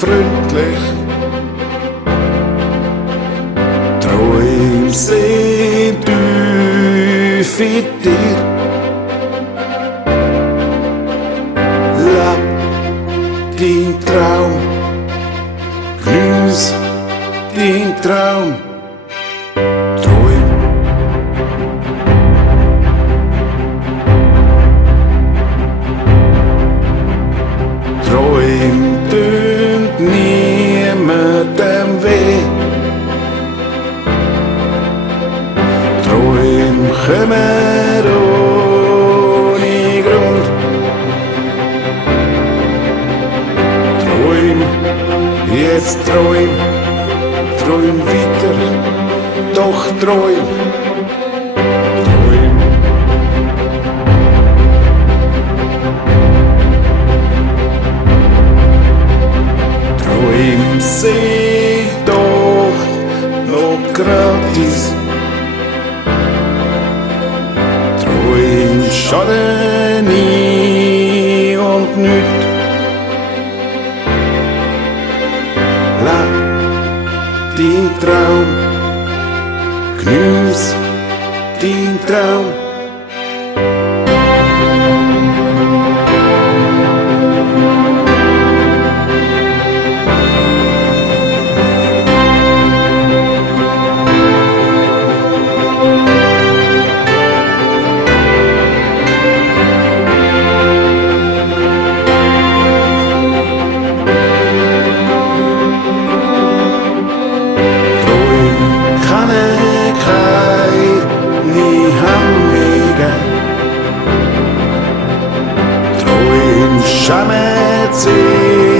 freundlich. Träume sind tief in dir. Leb dein Traum, geniess dein Traum. Träume tun niemandem weh. Träume kommen ohne Grund. Träum, jetzt träum, träum weiter, doch träum. Träume sind doch noch gratis. Träume schaden nie und nüt. Leb dein Traum, geniess dein Traum. Schämen sich